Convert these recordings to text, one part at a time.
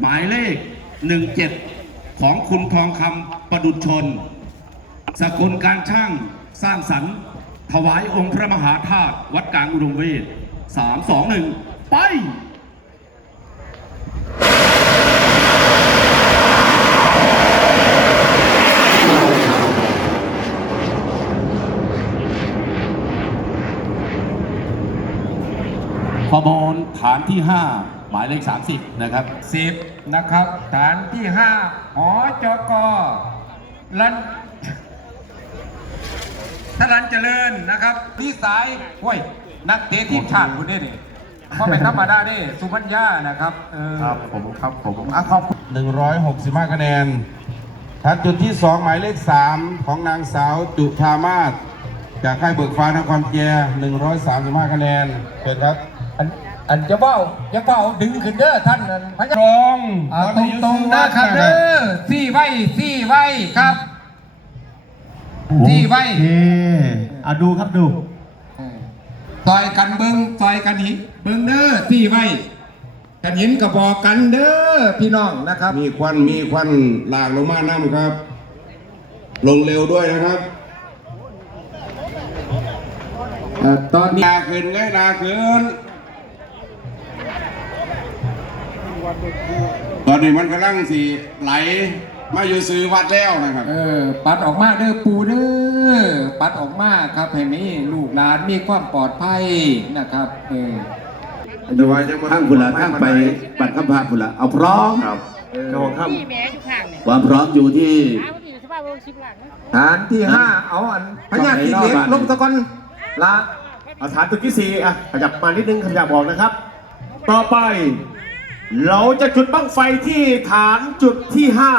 หมายเลข 17 ของคุณทองคำประดุจชน สกุลการช่างสร้างสรรค์ ถวายองค์พระมหาธาตุวัดกลางอุดมเวทสามสองหนึ่งไปขบวนฐานที่ 5 หมายเลข 30 นะครับสิบนะครับ ฐานที่ห้าหอจกลันทรันเจริญนะครับที่สายห้วยนักเตะทีมชาติคุณได้เนี่ยเพราะไม่ธรรมดาเด้สุบัญญานะครับเออครับผมครับผมอะขอบคุณ165คะแนนทัดจุดที่ 2 หมายเลข 3 ของนางสาวจุธามาศจากค่ายเบิกฟ้านครเจีย135คะแนนเปิดครับ อันอันจะเบ้าจะเบ้าดึงขึ้นเด้อท่านนั่นพระตเจ้ารงอ่าตรงตรงๆนะครับเด้อสี่ไว้สี่ไว้ครับสี่ไว้ โอเคอะดูครับดู ต่อยกันเบิ้งต่อยกันหินเบิ้งเด้อสี่ไว้กันหินกระบอกกันเด้อพี่น้องนะครับ มีควันมีควันหลากลงมาน้ำครับ ลงเร็วด้วยนะครับเอ่อตอนนี้นาขึ้นไงนาขึ้น ตอนนี้มันกำลังสีไหลมาอยู่ซื้อวัดแล้วนะครับ เออ ปัดออกมาเด้อปูเด้อ ปัดออกมาครับให้มีลูกหลานมีความปลอดภัยนะครับ เออดูว่าข้างพุนละข้างไปปัดข้ามพาพุนละเอาพร้อมครับนี่แม่อยู่ข้างเนี่ยความพร้อมอยู่ที่อ้าวนี่สภาพวงชิบหลังนะฐานที่ห้าเอาอันพญาติเหล็กลงตะกอนละเอาฐานจุดที่สี่อะขยับมานิดนึงขยับบอกนะครับ ต่อไป เราจะจุดบั้งไฟที่ฐานจุดที่ห้า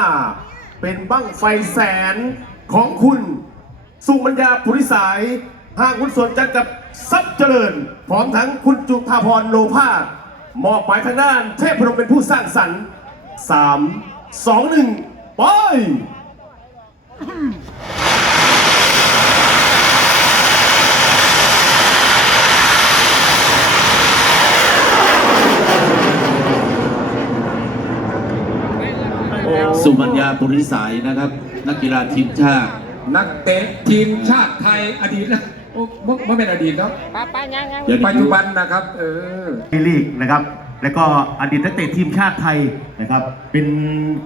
เป็นบั้งไฟแสนของคุณสุมัญญาปุริสายห้างหุ้นส่วนจำกับทรัพย์เจริญ พร้อมทั้งคุณจุธาพรโลภาสมอบหมายทางด้านเทพพนมเป็นผู้สร้างสรรค์สามสองหนึ่งไป สุมัญญาปุริสายนะครับ นักกีฬาทีมชาติ นักเตะทีมชาติไทยอดีตนะโอ้ไม่ไม่เป็นอดีตเนาะป้าป้ายังยังเดี๋ยวปัจจุบันนะครับ เออลีกนะครับ แล้วก็อดีตนักเตะทีมชาติไทยนะครับ เป็น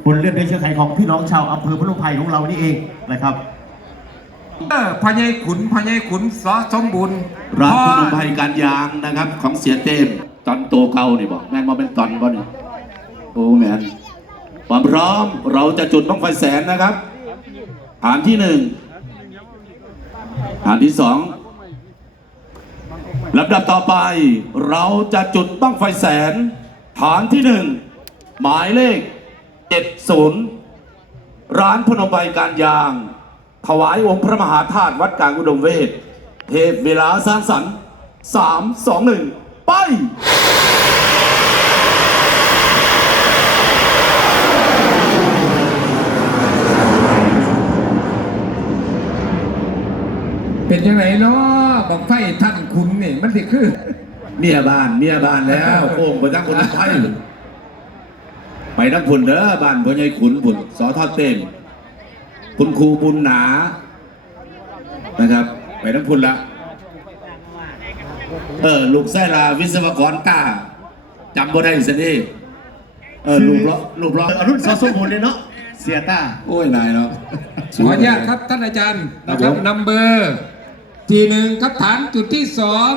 คนเลือดเนื้อเชื้อไขของพี่น้องชาวอำเภอพนมไพรของเรานี่เองนะครับเออพญายขุนพญายขุนสอสมบูรณ์ร้านพ่พอนมไพรการยางนะครับ ของเสียเต็มตอนโตเก่านี่บอกแม่นมาเป็นตอนบ่นี่โอ้แมน ความพร้อมเราจะจุดบ้องไฟแสนนะครับฐานที่หนึ่งฐานที่สองลำดับต่อไปเราจะจุดบ้องไฟแสน ฐานที่หนึ่งหมายเลขเจ็ดศูนย์ร้านพนมไพรการยาง ถวายองค์พระมหาธาตุวัดกลางอุดมเวทเทพเวลาสร้างสรรค์สามสองหนึ่งไป เป็น ยังไงเนาะบอกไฟท่านขุนนี่มันสิคือ เมียบ้านเมียบ้านแล้วโอ่งไปทั้งคนทั้งไทยไปทั้งผุนเด้อบ้านพ่อใหญ่ขุนผุนสอทอดเต็มคุณครูบุญหนานะครับ ไปทั้งผุนละเออลูกไส้ลาวิศวกรกล้าจำบ่ได้สินี่เออลูกเลาะลูกเลาะอรุ่นซอสมบูรณ์เลยเนาะเสียต้าโอ้ยนายเนาะขออนุญาตครับท่านอาจารย์นะคครัรับบผมนัมเบอร์ ทีหนึ่งครับฐานจุดที่สอง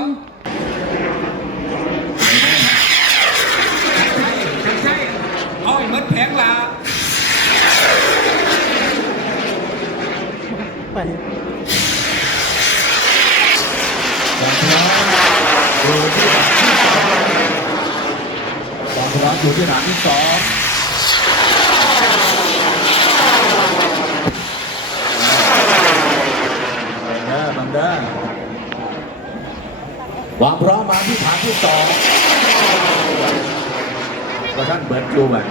เอาไอ้มัดแผงลาความพร้อมอยู่ที่ฐานที่สองเด้อบังเด้อ ความพร้อมมาที่ฐานที่สองกระทั่งเบิร์ดจูบัน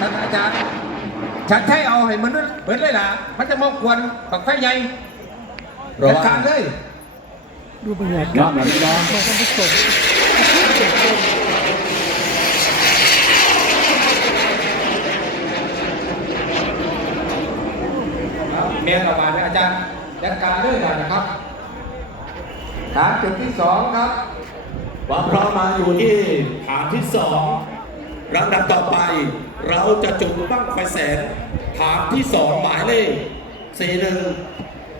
ท่านอาจารย์ ฉันใช้เอาให้มันเหมือนเลยล่ะ มันจะมากวนปักไฟใหญ่เพราะจัดว่าการเลยดูบรรยากาศยอดแบบนี้นะมาท่านผู้ชมเมียต่อมาเนี่ยอาจารย์ จัดการเรื่องหน่อยนะครับฐานจุดที่สองครับความพร้อมมาอยู่ที่ฐานที่สองลำดับต่อไป เราจะจุดบั้งไฟแสนฐานที่สองหมายเลขสี่หนึ่ง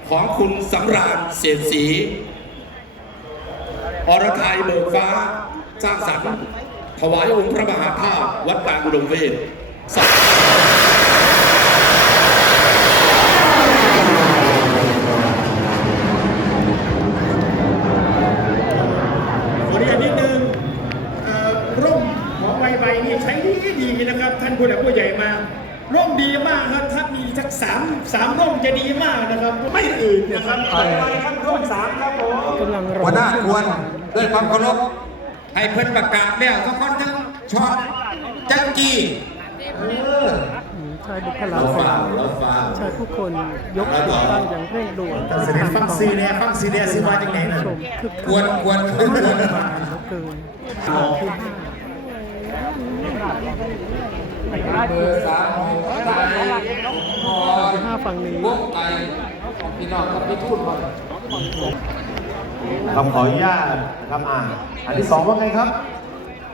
ของคุณสำราญเสียดสี อรไทยเบิกฟ้า สร้างสรรค์ถวายองค์พระมหาธาตุวัดกลางอุดมเวทสอง ขออนุญาตนิดนึงเอ่อร่มของใบใบนี่ใช้ดีดีนะครับ ท่านผู้หลักผู้ใหญ่มา ร่มดีมากครับถ้ามีสักสามสามร่ม จะดีมากนะครับ ไม่อื่นนะครับใบใบครับร่มสามครับผมกำลังรอหัวหน้าควรด้วยความเคารพให้เพิ่นประกาศแล้วทุกคนทั้งช็อตจังจีเอออืมชายบุคลาเรากฟารเราฟาวชายผู้คนยกติดตั้งอย่างเร่งด่วนเสด็จฟังซีเนี่ยฟังซีเนี่ยซื้อมาจากไหนนะชมคึกควรควรควรควรคักเหลือเกินฐานที่ห้า เบอร์สามของไทยพอที่ห้าฝั่งนี้พวกไทยพี่น้องกับพี่ทูตมาครับขออนุญาตนะครับอ่าอันที่สองว่าไงครับ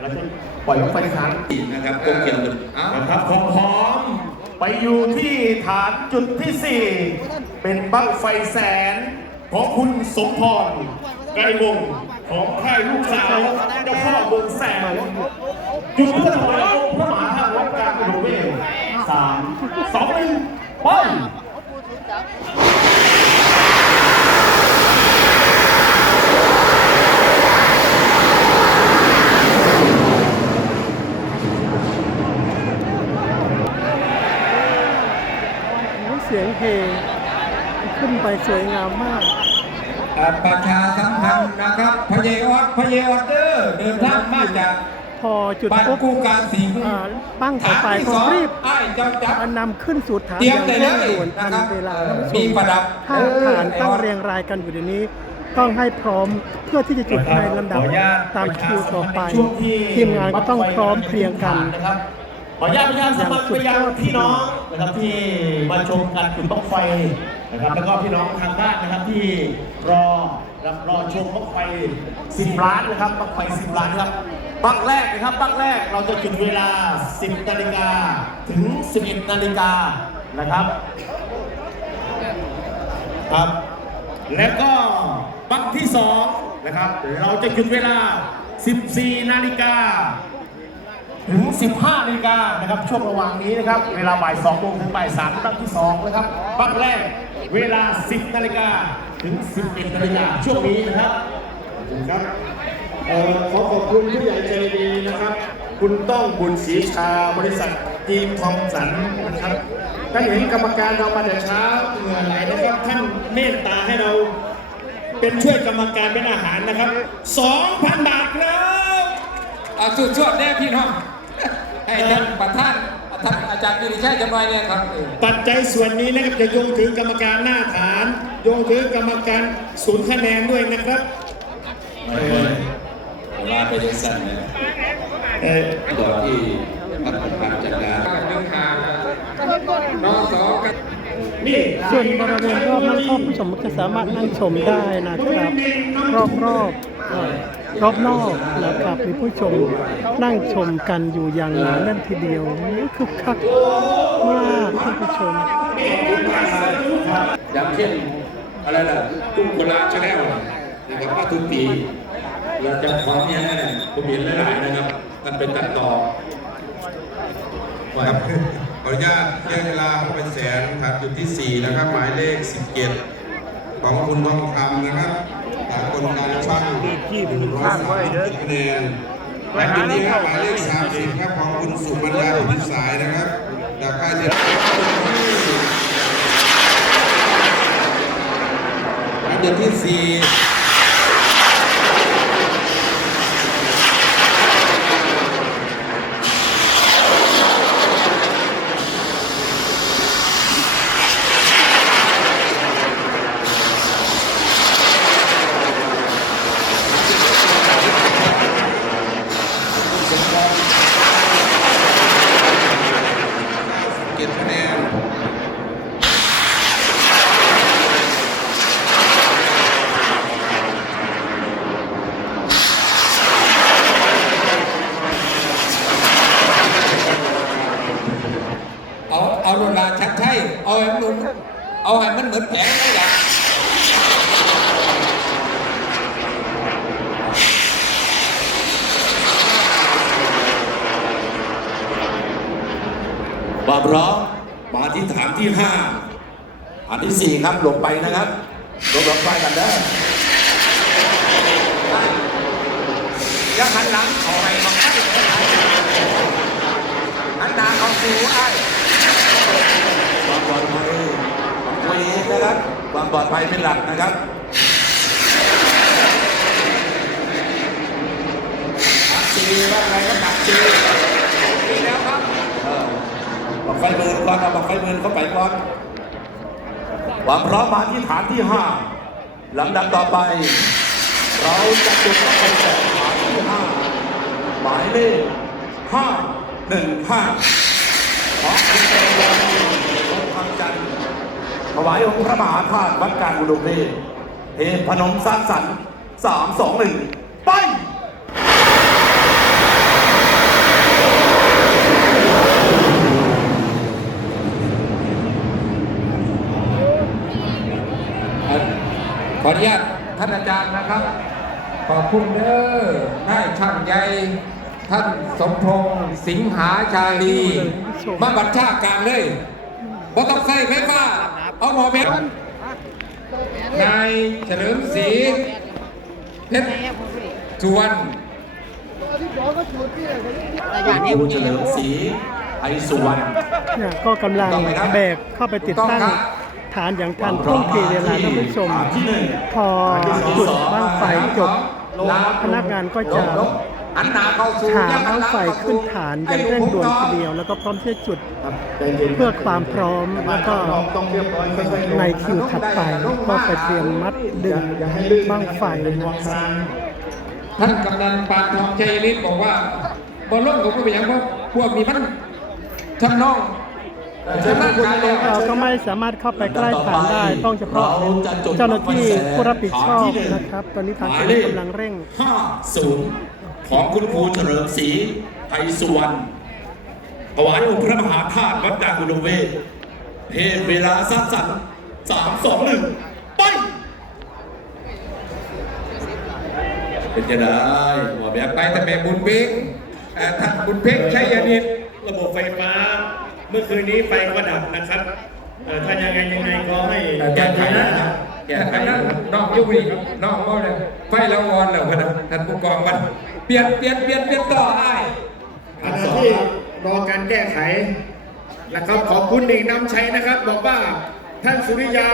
เราจะปล่อยลงไปในฐานนะครับกรมเกี่ยวกับนะครับของพร้อมไปอยู่ที่ฐานจุดที่4เป็นบั้งไฟแสนของคุณสมพรไกรวงศ์ของค่ายลูกสาวเจ้าพ่อเมืองแสน จุดเพื่อถวายองค์พระมหาธาตุวัดกลางอุดมเวทสามสองหนึ่งไปโอ้เสียงเพลงขึ้นไปสวยงามมากอ่าประชาสัมพันธ์นะครับพระเยออดพระเยออดเดอร์เดินทางมาจาก พอจุดบ้านปุ๊บกูการสิงห์อ่าปั้งต่อฐานไปที่ก็สองรีบไอ้เจ้าจับนำขึ้นสู่ฐานเตรียมอย่างได้เร่งเลยด่วนทันะนครับเวลาเอ่อท่านผู้ชมีประดับถ้าเออฐานตั้งไอ้เรียงรายกันอยู่ในนี้ต้องให้พร้อมเพื่อที่จะจุดในลำดับขออนุญาตตามคิวต่อไปช่วงที่ทีมงานก็ต้องพร้อมเพรียงกันนะครับ ขออนุญาตประชาสัมพันธ์ไปยังพี่น้องนะครับที่มาชมการจุดบั้งไฟนะครับ แล้วก็พี่น้องทางบ้านนะครับที่รอรับรอชมบั้งไฟ10ล้านนะครับบั้งไฟ10ล้านครับบั้งแรกนะครับบั้งแรกเราจะจุดเวลา 10นาฬิกาถึง 11นาฬิกานะครับครับแล้วก็บังที่สองนะครับเราจะหยุดเวลา 14นาฬิกา ถึง 15นาฬิกานะครับช่วงระหว่างนี้นะครับเวลาบ่าย2โมงถึงบ่าย3บังที่2นะครับบังแรกเวลา 10นาฬิกาถึง 11นาฬิกาช่วงนี้นะครับขอบคุณครับเอ่อขอขอบคุณผู้ใหญ่ใจดีนะครับ คุณต้องบุญศรีชาบริษัทจีมทอมสันนะครับท่านเห็นกรรมการเรามาแต่เช้าเหงื่อไหลนะครับท่านเมตตาให้เราเป็นช่วยกรรมการเป็นอาหารนะครับ 2,000 บาทครับเอาสุดชดแน่พี่น้อง ให้ท่านประธานท่านอาจารย์วิริชัยจำนอยเนี่ยครับเออปัจจัยส่วนนี้นะครับจะโยงถึงกรรมการหน้าฐาน โยงถึงกรรมการศูนย์คะแนนด้วยนะครับว่าไปยังสั้นนะเอ่อก่อนที่พัฒนาจัดการการเดินทางนอสอกันนี่ส่วนบริเวณรอบนั่งชมผู้ชมก็สามารถนั่งชมได้นะครับ รอบรอบๆเอ่อ รอบนอกนะครับมีผู้ชมนั่งชมกันอยู่อย่างหนาแน่นทีเดียวคึกคักมากท่านผู้ชมอย่างเช่นอะไรล่ะตุ้มโบราชาแนลนะครับว่าทุกปีเราจะพร้อมเนี่ยนะผมเห็นหลายๆนะครับมันเป็นตัดต่อครับขออนุญาตแจ้งเวลาเข้าไปแสนครับจุดที่ 4 นะครับ หมายเลข 17 ของคุณทองคำนะครับ จากคนการช่าง130คะแนนและจุดนี้ครับหมายเลข30ครับของคุณสุบรรณาพิสายนะครับจากค่ายเจ็ดอันดับที่4 ความพร้อมมาที่ฐานที่ห้าฐานที่สี่ครับลงไปนะครับลงลงไปกันเด้ออย่าหันหลังเอไปของไอ้หันหน้าข้าสู่ไอ้ความปลอดภัยของตัวเองนะครับความปลอดภัยเป็นหลักนะครับตักจีว่าไงก็ตัดจี บังไฟเบิร์นก่อนเอาบังไฟเบิร์นเข้าไปก่อนความพร้อมมาที่ฐานที่ห้าลำดับต่อไป เราจะจุดบั้งไฟแสนฐานที่ห้าหมายเลขห้าหนึ่งห้าของคุณเจริญรถทางจันทร์ถวายองค์พระมหาธาตุวัดกลางอุดมเดชเอพนมสร้างสรรค์สามสองหนึ่งไป ขออ นุญาตท่านอาจารย์นะครับ ขอบคุณเด้อนายช่างใหญ่ท่านสมพงษ์สิงหาชาลีมาบัญชาการเลยบ่ต้องใส่ไฟฟ้าเอาหมอเบ็ดนายเฉลิมศรีเพชรสุวรรณครูเฉลิมศรีไอสุวรรณเนี่ยก็กำลังแบกเข้าไปติดตั้ง ฐานอย่างทันท่วงทีเวลาท่านผู้ชมฐานที่หนึ่งพอจุดบ้างไฟจบพนักงานก็จะหันหน้าเข้าสู่หาบ้างไฟขึ้นฐานอย่างเร่งด่วนทีเดียว แล้วก็พร้อมที่จะจุดเพื่อความพร้อมแล้วก็ในคิวถัดไปก็ไปเตรียมมัดดึงบ้างไฟนะครับท่านกำนันปานทองชัยฤทธิ์บอกว่าบอลล่มของผู้เป็นอย่างพวกพวกมีมันชำน้อง เราก็ไม่สามารถเข้าไปใกล้ฐานได้ ต้องเฉพาะเจ้าหน้าที่ผู้รับผิดชอบนะครับ ตอนนี้ทางเจ้าหน้าที่กำลังเร่ง50ของคุณครูเฉลิมศรีไอสุวรรณถวายองค์พระมหาธาตุวัดดังอุดมเวทเพศเวลาสั้นๆสามสองหนึ่งไป เป็นจะได้หัวแบกไปแต่แม่บุญเพ่งเอ่อท่านบุญเพ่งชัยนิตระบบไฟฟ้า เมื่อคืนนี้ไฟก็ดับนะครับเอ่อถ้ายังไงยังไงก็ให้แก้ไขนะครับแก่ไขนั้นน้องยุวีน้องว่าเลยไฟละวอนแล้วพนะท่านผู้กองมันเปลี่ยนเปลี่ยนเปลี่ยนเปลี่ยนต่อไอ้ขณะที่รอการแก้ไขนะครับขอบคุณเอกนำชัยนะครับ บอกว่าท่านสุริยา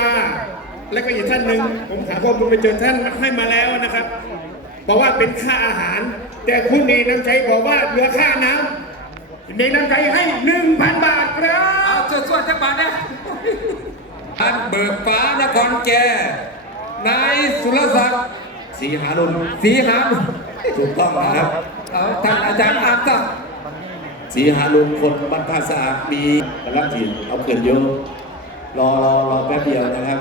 และก็อีกท่านหนึ่งผมหาข้อมูลไปเจอท่านให้มาแล้วนะครับบอกว่าเป็นค่าอาหาร แต่คุณเอกนำชัยบอกว่าเหลือค่าน้ำ เอกนำชัยให้หนึ่งพันบาทครับเอาส่วนๆจังบาทเนี่ยท่านเบิกฟ้านครแก่นายสุรศักดิ์สีหารุนศรีหามถูกต้องนะครับเอาท่านอาจารย์อาตักสีหารุนคนบ้านท่าสะอาดมีกำลังถิ่นเอาเกินเยอะรอรอรอแป๊บเดียวนะครับ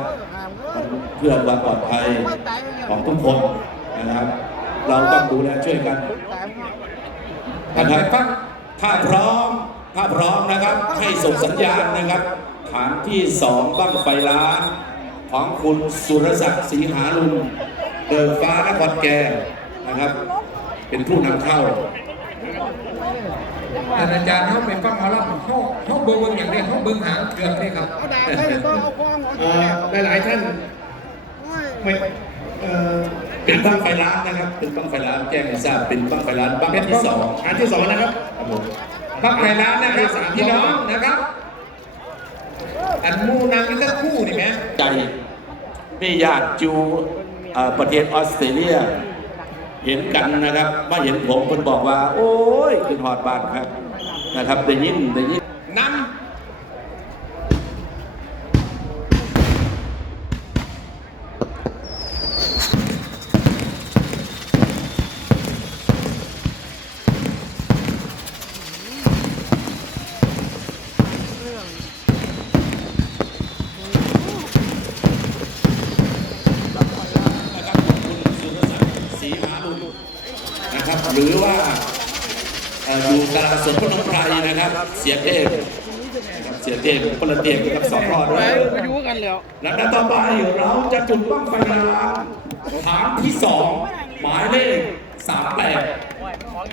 มันเพื่อความปลอดภัยของทุกคนนะครับ เราต้องดูแลช่วยกันท่านไปฟัง ถ้าพร้อม ถ้าพร้อมนะครับ ให้ส่งสัญญาณนะครับฐานที่สองบั้งไฟล้านของคุณสุรศักดิ์ศรีหาลุนเดินฟ้านครแก่นะครับ เป็นผู้นำเข้าท่านอาจารย์เขาไปฟังหมาแล้วเขาเขาเบิ่งเบิ่งอย่างนี้เขาเบิ่งหางเกือบนี่ครับเอ่อหลายๆท่านไม่ เอ่อเป็นบั้งไฟล้านนะครับ เป็นบั้งไฟล้านแจ้งให้ทราบเป็นบั้งไฟล้านบั้งที่สองอันที่สองนะครับครับผมพักไหนร้านนะครับพี่น้องนะครับ อันหมูนางนี่ทั้งคู่นี่ไหมใจมีญาติจูเอ่อประเทศออสเตรเลีย เห็นกันนะครับมาเห็นผมคนบอกว่า โอ้ยขึ้นหอดบ้านครับ นะครับได้ยินได้ยินนนะครับขอบคุณสุรศักดิ์ศรีหาลุนนะครับ หรือว่าเอ่ออยู่ตลาดสดพนมไพรนะครับ เสียเทพนะครับเสียเทพพลเตียงกับสองรอดด้วยอยู่กันแล้วลำดับต่อไปเราจะจุดบ้างไฟลานฐานที่สองหมายเลขสามแปด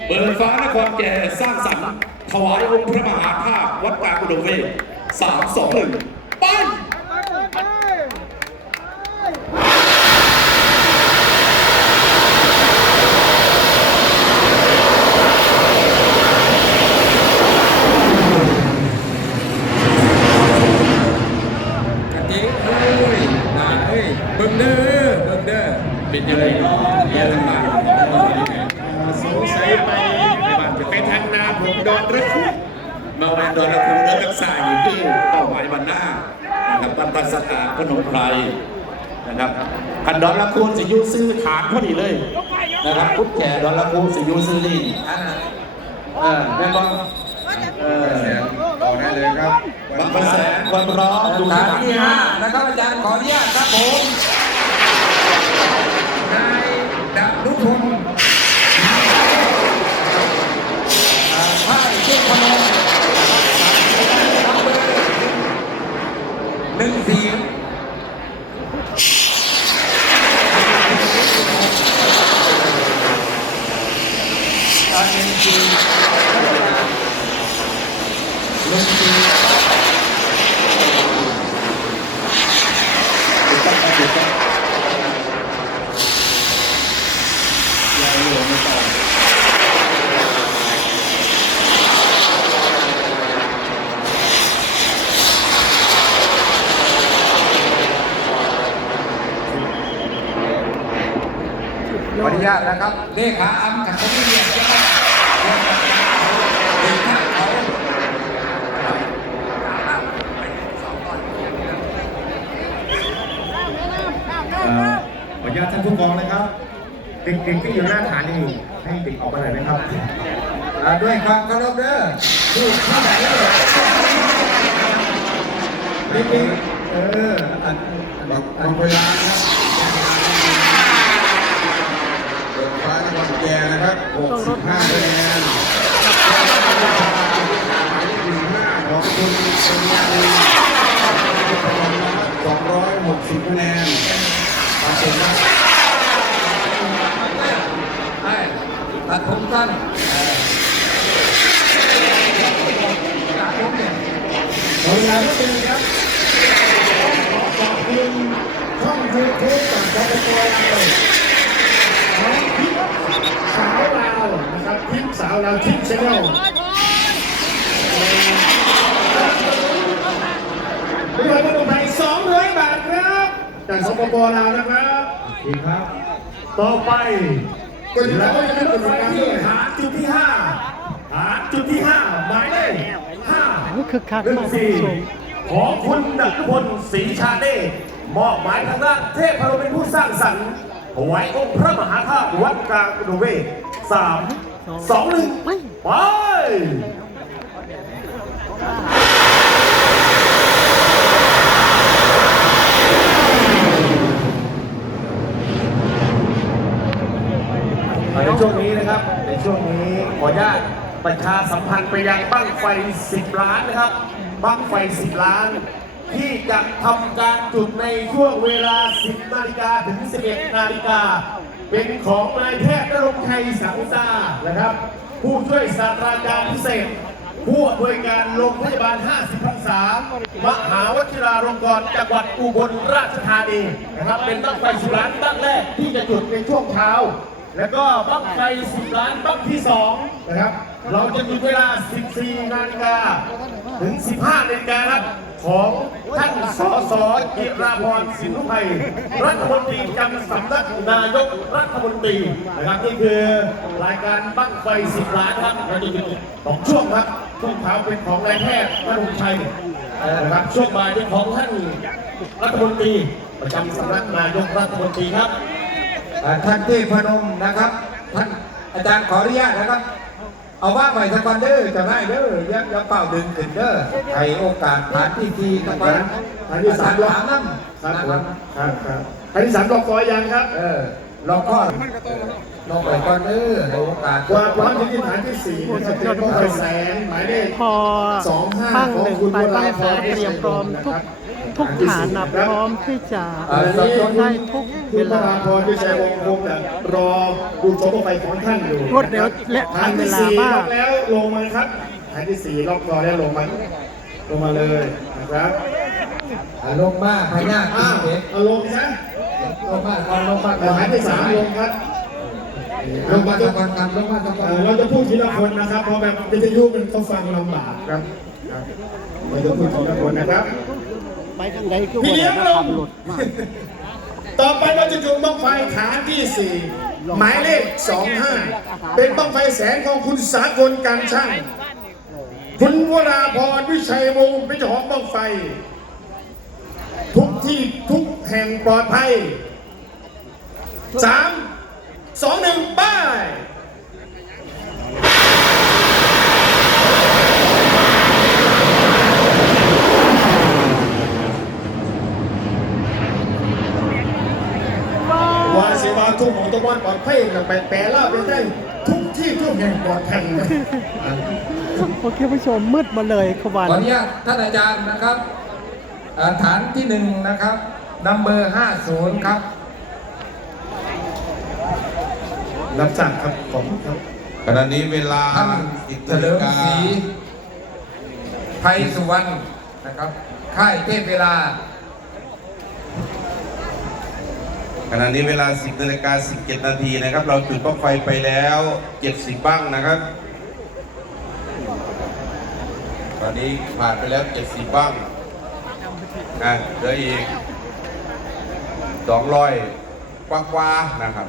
เบิร์ฟ้านครแก่สร้างสรรค์ถวายองค์พระมหาธาตุวัดกลางอุดมเวทสามสองหนึ่งไป กะทิเอ้ยนานเอ้ยเบิ่งเด้อเบิ่งเด้อเป็นยังไงเนาะเยี่ยมมาก สงสัยไปไปทางนาผมดอนรึ เมื่อวาน โดนระคุมและรักษาอยู่ที่เป้าหมายวันหน้านะครับบ้านปัสกาพนมไพรนะครับคันดอนละคูณสิยูซื้อฐานพอดีเลยนะครับพุทธแก่ดอนละคูณสิยูซื้อนี่เออแม่บอลเออต่อได้เลยครับบางกระแสความร้อนดูฐานที่ห้าห้านะครับอาจารย์ขออนุญาตครับผมนายดนุพงศ์อ่าค่ายเทพนม หนึ่งสี่อันหนึ่งสี่หนึ่งสี่ ขออนุญาตนะครับ เลขาอำกับผมเรียนจะมาเรียนกับเด็กท่าเขาขออนุญาตท่านผู้กองนะครับ เด็กๆที่อยู่หน้าฐานนี่ให้เด็กออกมาหน่อยนะครับด้วยความเคารพเด้อผู้เข้าไหนเด้อเด็กๆเออบอกบอกเวลานะครับเบิก แก่นะครับ65คะแนนหมายเลข15ของคุณเป็นยาดี260คะแนนขอบคุณครับตัดผมสั้นตัดผมเนี่ยขอเวลาไม่เป็นครับขอบคุณช่องยูทูบจากปปปลาวน้องทิพย์สาวลาวนะครับทิพย์สาวลาวทิพย์ชาแนลรวยกระดูกไป200 บาทครับ จากสปปลาวนะครับ โอเคครับ ต่อไปแล้วก็จะเป็นกิจกรรมที่หาจุดที่ห้าหาจุดที่ห้าหมายเลขห้าโอ้คึกคักเรื่องมากท่านสี่ผู้ชมของคุณดักพลศรีชาเดชมอบหมายทางด้านเทพพรหมเป็นผู้สร้างสรรค์ถวายองค์พระมหาธาตุวัดกลางอุดมเวศสาม สองหนึ่งไปในช่วงนี้นะครับ ในช่วงนี้ขออนุญาตประชาสัมพันธ์ไปยังบั้งไฟ 10 ล้านนะครับ บั้งไฟ 10 ล้าน ที่จะทำการจุดในช่วงเวลา 10 นาฬิกาถึง 11 นาฬิกา เป็นของนายแพทย์นรงค์ชัยสังซานะครับ ผู้ช่วยศาสตราจารย์พิเศษ ผู้อำนวยการโรงพยาบาล 50พรรษามหาวชิราลงกรณ์จังหวัดอุบลราชธานีนะครับ เป็นตั้งไฟสิบล้านตั้งแรกที่จะจุดในช่วงเช้า แล้วก็บั้งไฟ10ล้านบั้งที่2นะครับ เราจะมีเวลา 14 นาฬิกาถึง 15 นาฬิกาครับ ของท่านสสจิราพรสินธุไพยรัฐมนตรีจำสำนักนายกรัฐมนตรีนะครับนี่คือรายการบั้งไฟ10ล้านครับเราจะมีสองช่วงครับช่วงเช้าเป็นของนายแพทย์นรงค์ชัยนะครับช่วงบ่ายเป็นของท่านรัฐมนตรีประจำสำนักนายกรัฐมนตรีครับท่านเทพนมนะครับท่านอาจารย์ขออนุญาตนะครับ เอาว่าไปสักวันเด้อจะได้เด้ออยังยังเป่าดึงขึ้นเด้อให้โอกาสฐานที่ทีกันไปฐานที่สามถามนั่นครับนะผครัมบครับครับอันที่สามดอกซอยยังครับ เออ ลองข้อลองไปก่อนเด้อให้โอกาสความความถึงที่ฐานที่สี่นะครับเป็นต้องไปแสนหมายเลขพอสองห้าปั้งของหนึ่งคุณไปวราปั้งพสอรงเตรียมพร้อมทุกทุกฐานนะพร้อมที่จะเอ่อสองได้ทุกคุเวณวลาราพรที่ชัยวงศ์คงจะรอดูโจมไปของท่านอยู่รวดเร็วและทันเวลามากฐนที่สี่ลงแล้วลงมาครับฐนที่สี่ล็อกคอแล้วลงมาลงมาเลยนะครับอ่าลงมาพญาอ้าวเพชรเอาลงซะ ลงมาก่อนลงมาก่อนฐานที่สามลงครับลงมาตะกอนครับลงมาตะกอเอ่นอเราจะพูดทีละคนนะครับ เพราะแบบวิทยุมันเขาฟังลำบากครับเราจะพูดทีละคนนะครับไปทางใดก็พี่เลี้ยงได้ลงต่อไปเราจะจุดบ้องไฟฐานที่4หมายเลข25เป็นบ้องไฟแสนของคุณสากลการช่างคุณวราพรวิชัยวงศ์เป็นเจ้าของบ้องไฟ ทุกที่ทุกแห่งปลอดภัย 3 2 1ไป้ายวาสิวาทุกหมู่ตะวันปลอดภัยกับแปลแปลเล่าไปได้ทุกที่ทุกแห่งปลอดภัยนะโอเคผู้ชมมืดมาเลยขวาขออนุญาตท่านอาจารย์นะครับอ่าฐานที่หนึ่งนะครับนัมเบอร์ห้าศูนย์ครับ รับสั่งครับขอบคุณครับ ขณะนี้เวลาท่าน10เฉนาลิฬิมกาศรีไทยสุวรรณนะครับ ค่ายเทพเวลา ขณะนี้เวลา 10นาฬิกา17นาทีนะครับ เราจุดบ้างไฟไปแล้ว 70 บ้างนะครับ ตอนนี้ผ่านไปแล้ว 70 บ้างอะเหลืออีก 200 กว่าๆนะครับ